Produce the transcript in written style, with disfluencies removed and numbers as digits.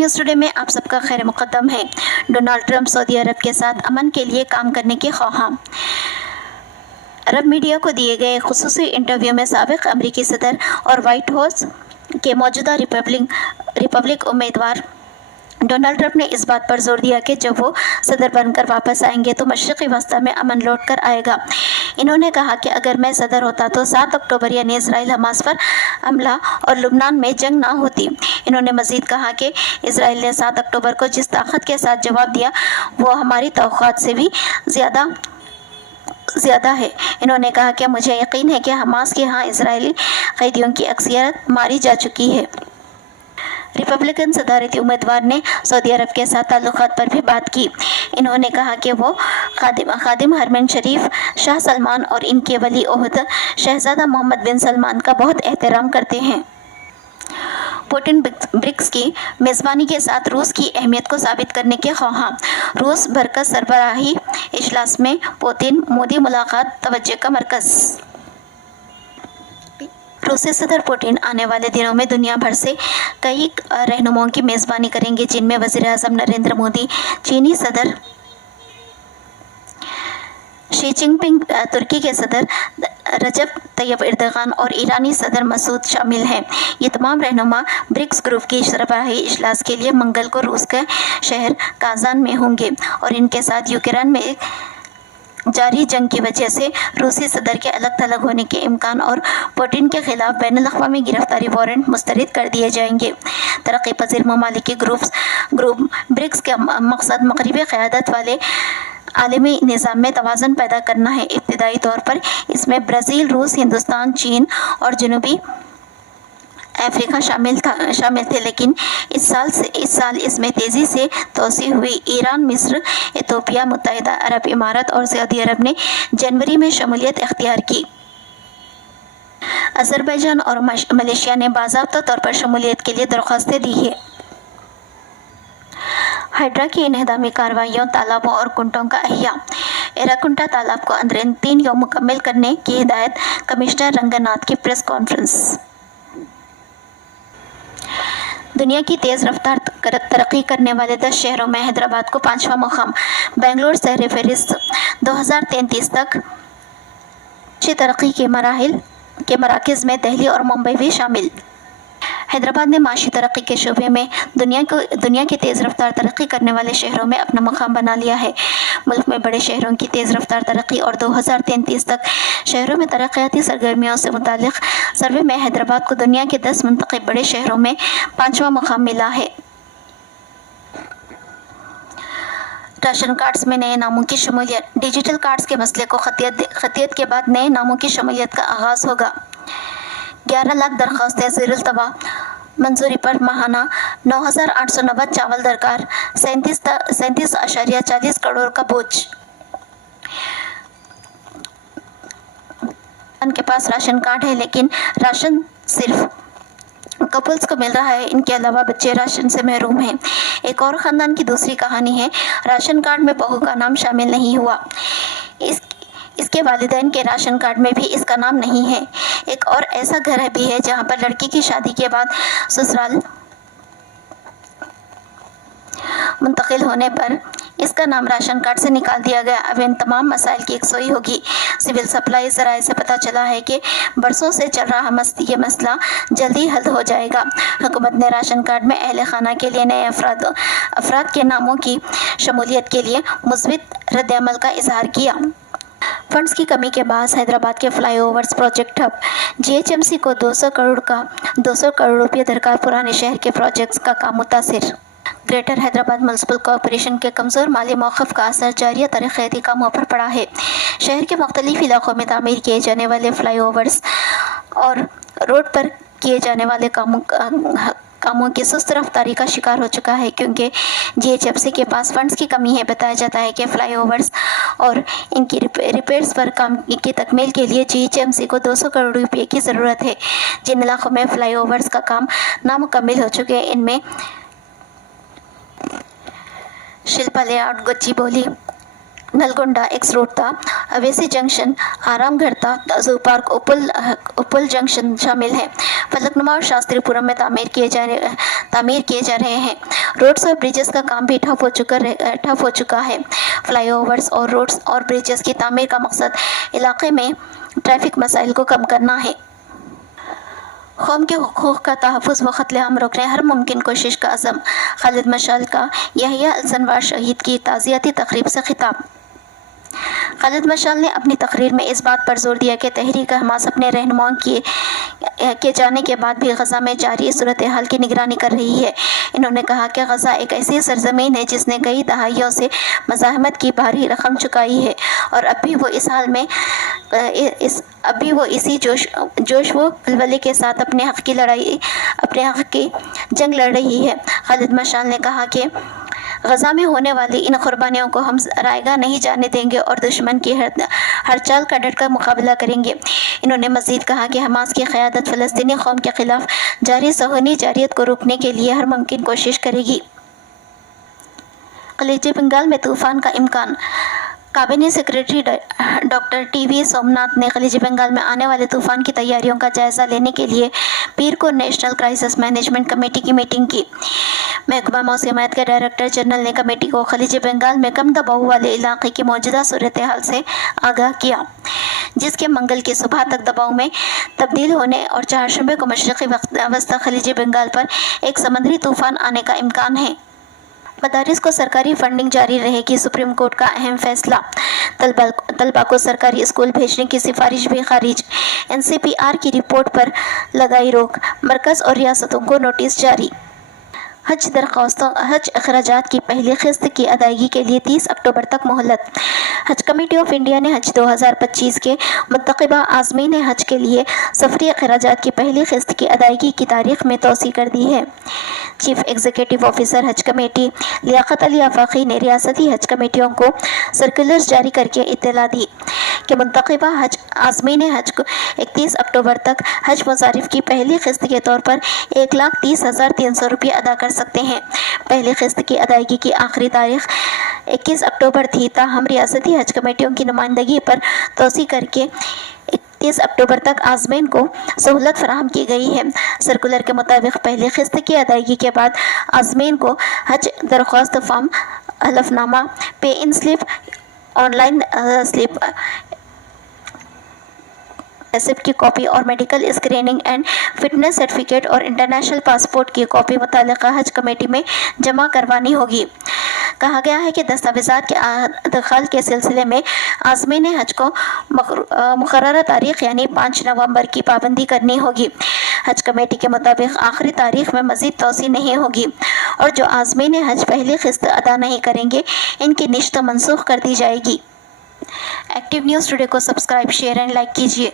News today में आप सबका खैर मुक़द्दम है। डोनाल्ड ट्रंप सऊदी अरब के साथ अमन के लिए काम करने के ख्वाहां। अरब मीडिया को दिए गए खुसूसी इंटरव्यू में साबिक़ अमरीकी सदर और वाइट हाउस के मौजूदा रिपब्लिक उम्मीदवार डोनाल्ड ट्रंप ने इस बात पर जोर दिया कि जब वो सदर बनकर वापस आएंगे तो मशरिक़ी वस्ता में अमन लौट कर आएगा। इन्होंने कहा कि अगर मैं सदर होता तो 7 अक्टूबर यानी इसराइल हमास पर हमला और लुबनान में जंग ना होती। इन्होंने मज़ीद कहा कि इसराइल ने 7 अक्टूबर को जिस ताकत के साथ जवाब दिया वो हमारी तवक़्क़ात से भी ज़्यादा है। इन्होंने कहा कि मुझे यकीन है कि हमास के यहाँ इसराइली कैदियों की अक्सरियत मारी जा चुकी है। रिपब्लिकन सदारती उम्मीदवार ने सऊदी अरब के साथ ताल्लुकात पर भी बात की। इन्होंने कहा कि वो खादिम हरमैन शरीफ शाह सलमान और इनके वली ओहद शहजादा मोहम्मद बिन सलमान का बहुत एहतराम करते हैं। पुतिन ब्रिक्स की मेज़बानी के साथ रूस की अहमियत को साबित करने के ख्वाहां। रूस बरकत सरबराही इजलास में पुतिन मोदी मुलाकात तवज्जो का मरकज़। रूसी सदर पुतिन आने वाले दिनों में दुनिया भर से कई रहनुमाओं की मेज़बानी करेंगे, जिनमें वज़ीर-ए-आज़म नरेंद्र मोदी, चीनी सदर शी जिनपिंग, तुर्की के सदर रजब तैयब एर्दोगान और ईरानी सदर मसूद शामिल हैं। ये तमाम रहनुमा ब्रिक्स ग्रुप की सरबराही इजलास के लिए मंगल को रूस के शहर काजान में होंगे और इनके साथ यूक्रेन में जारी जंग की वजह से रूसी सदर के अलग थलग होने के इम्कान और पुतिन के खिलाफ बैनुल-अक़वामी गिरफ्तारी वारंट मुस्तरद कर दिए जाएंगे। तरक्की पजीर ममालिक के ग्रुप ब्रिक्स का मकसद मग़रिबी क़यादत वाले आलमी निज़ाम में तवाज़ुन पैदा करना है। इब्तिदाई तौर पर इसमें ब्राज़ील, रूस, हिंदुस्तान, चीन और जनूबी अफ्रीका शामिल थे, लेकिन इस साल इसमें तेज़ी से तोसी हुई। ईरान, मिस्र, इथियोपिया, मुत्तहिदा अरब इमारात और सऊदी अरब ने जनवरी में शमूलियत इख्तियार की। अज़रबैजान और मलेशिया ने बाज़ाब्ता तौर पर शमूलियत के लिए दरख्वास्तें दी है। हाइड्रा की इन्हदामी कार्रवाइयों, तालाबों और कुंटों का अहिया। एराकुंटा तालाब को अंदरीन 3 यौम मुकम्मल करने की हिदायत, कमिश्नर रंगनाथ की प्रेस कॉन्फ्रेंस। दुनिया की तेज़ रफ्तार तरक्की करने वाले 10 शहरों में हैदराबाद को 5वां मुकाम। बेंगलुरु शहर फहरिस्त 2033 तक अच्छी तरक्की के मराकज़ में दिल्ली और मुंबई भी शामिल। हैदराबाद ने माशी तरक्की के शोबे में दुनिया की तेज़ रफ्तार तरक्की करने वाले शहरों में अपना मुकाम बना लिया है। मुल्क में बड़े शहरों की तेज़ रफ्तार तरक्की और 2033 तक शहरों में तरक्याती सरगर्मियों से मुतालिक सर्वे में हैदराबाद को दुनिया के 10 मुंतखब बड़े शहरों में 5वां मुकाम मिला है। राशन कार्ड्स में नए नामों की शमूलियत। डिजिटल कार्ड्स के मसले को खतियत के बाद नए नामों की शमूलियत का आगाज़ होगा। 11 लाख दरख्वास्तें ज़ेरुल-तवा मंजूरी पर माहाना 9,890 चावल दरकार। 37.40 करोड़ का बोझ। उनके पास राशन कार्ड है, लेकिन राशन सिर्फ कपल्स को मिल रहा है। इनके अलावा बच्चे राशन से महरूम हैं। एक और ख़ानदान की दूसरी कहानी है। राशन कार्ड में बहू का नाम शामिल नहीं हुआ। इसके वालिदैन के राशन कार्ड में भी इसका नाम नहीं है। एक और ऐसा घर भी है जहां पर लड़की की शादी के बाद ससुराल मुंतकिल होने पर इसका नाम राशन कार्ड से निकाल दिया गया। अब इन तमाम मसाइल की यकसोई होगी। सिविल सप्लाई ज़राए से पता चला है कि बरसों से चल रहा ये मसला जल्दी हल हो जाएगा। हुकूमत ने राशन कार्ड में अहले खाना के लिए नए अफराद के नामों की शमूलियत के लिए मुस्बित रद्द-ए-अमल का इजहार किया। फंड्स की कमी के बाद हैदराबाद के फ्लाईओवर्स प्रोजेक्ट ठप। जीएचएमसी को 200 करोड़ रुपये दरकार। पुराने शहर के प्रोजेक्ट्स का काम मुतासिर। ग्रेटर हैदराबाद म्युनिसिपल कॉरपोरेशन के कमज़ोर माली मौक़िफ़ का असर जारी तरक्याती कामों पर पड़ा है। शहर के मुख्तलिफ इलाकों में तामीर किए जाने वाले फ्लाईओवर्स और रोड पर किए जाने वाले कामों की सुस्त रफ्तारी का शिकार हो चुका है, क्योंकि जीएचएमसी के पास फंड्स की कमी है। बताया जाता है कि फ्लाईओवर्स और इनकी रिपेयर्स पर काम की तकमील के लिए जीएचएमसी को 200 करोड़ रुपये की ज़रूरत है। जिन इलाकों में फ्लाईओवर्स का काम नामुकम्मल हो चुके हैं, इनमें शिल्पा लेआउट, गच्चीबोली, नलगोंडा, एक्सरोडता, अवेसी जंक्शन, आरामगढ़ता, जू पार्क, उपुल जंक्शन शामिल है। फलकनुमा और शास्त्रीपुरम में تعمیر کیے جا رہے ہیں۔ روڈز اور بریجز کا کام بھی ٹھپ ہو چکا ہے۔ فلائی اوورز اور روڈز اور بریجز کی تعمیر کا مقصد علاقے میں ٹریفک مسائل کو کم کرنا ہے۔ قوم کے حقوق کا تحفظ و قتل عام روکنے ہر ممکن کوشش کا عزم۔ خالد مشعل کا یحییٰ السنوار شہید کی تعزیتی تقریب سے خطاب۔ خالد مشعل نے اپنی تقریر میں اس بات پر زور دیا کہ تحریک حماس اپنے رہنماؤں کے جانے کے بعد بھی غزہ میں جاری صورتحال کی نگرانی کر رہی ہے۔ انہوں نے کہا کہ غزہ ایک ایسی سرزمین ہے جس نے کئی دہائیوں سے مزاحمت کی بھاری رقم چکائی ہے اور اب بھی وہ اسی جوش و ولولے کے ساتھ اپنے حق کی جنگ لڑ رہی ہے۔ خالد مشعل نے کہا کہ غزہ میں ہونے والی ان قربانیوں کو ہم رائیگاں نہیں جانے دیں گے اور دشمن کی ہر چال کا ڈٹ کر مقابلہ کریں گے۔ انہوں نے مزید کہا کہ حماس کی قیادت فلسطینی قوم کے خلاف جاری صہیونی جارحیت کو روکنے کے لیے ہر ممکن کوشش کرے گی۔ خلیج بنگال میں طوفان کا امکان۔ کابینی secretary doctor T V Somanath نے خلیج بنگال میں آنے والے طوفان کی تیاریوں کا جائزہ لینے کے لیے پیر کو نیشنل کرائسس مینجمنٹ کمیٹی کی میٹنگ کی۔ محکمہ موسمیات کے ڈائریکٹر جنرل نے کمیٹی کو خلیج بنگال میں کم دباؤ والے علاقے کی موجودہ صورتحال سے آگاہ کیا، جس کے منگل کی صبح تک دباؤ میں تبدیل ہونے اور چہارشنبے کو مشرقی وسطی خلیج بنگال پر ایک سمندری طوفان آنے کا امکان ہے۔ مدارس کو سرکاری فنڈنگ جاری رہے گی، سپریم کورٹ کا اہم فیصلہ۔ طلباء کو سرکاری اسکول بھیجنے کی سفارش بھی خارج۔ این سی پی آر کی رپورٹ پر لگائی روک، مرکز اور ریاستوں کو نوٹس جاری۔ حج اخراجات کی پہلی قسط کی ادائیگی کے لیے 30 اکتوبر تک مہلت۔ حج کمیٹی آف انڈیا نے حج 2025 کے منتخبہ عازمین حج کے لیے سفری اخراجات کی پہلی قسط کی ادائیگی کی تاریخ میں توسیع کر دی ہے۔ چیف ایگزیکٹو آفیسر حج کمیٹی لیاقت علی آفاقی نے ریاستی حج کمیٹیوں کو سرکولرز جاری کر کے اطلاع دی کہ منتخبہ عازمین حج 31 اکتوبر تک حج مصارف کی پہلی قسط کے طور پر 1,30,300 روپے ادا کر سکتے ہیں۔ پہلی قسط کی ادائیگی کی آخری تاریخ 21 اکتوبر تھی، تاہم ریاستی حج کمیٹیوں کی نمائندگی پر توسیع کر کے 31 اکتوبر تک عازمین کو سہولت فراہم کی گئی ہے۔ سرکولر کے مطابق پہلی قسط کی ادائیگی کے بعد عازمین کو حج درخواست فارم، حلف نامہ، pay in slip, online slip receipt کی کاپی اور medical screening and fitness certificate اور انٹرنیشنل پاسپورٹ کی کاپی متعلقہ حج کمیٹی میں جمع کروانی ہوگی۔ کہا گیا ہے کہ دستاویزات کے ادخال کے سلسلے میں عازمین حج کو مقررہ تاریخ یعنی 5 نومبر کی پابندی کرنی ہوگی۔ حج کمیٹی کے مطابق آخری تاریخ میں مزید توسیع نہیں ہوگی اور جو عازمین حج پہلی قسط ادا نہیں کریں گے ان کی نشست منسوخ کر دی جائے گی۔ ایکٹیو نیوز ٹوڈے کو سبسکرائب، شیئر اینڈ لائک کیجیے۔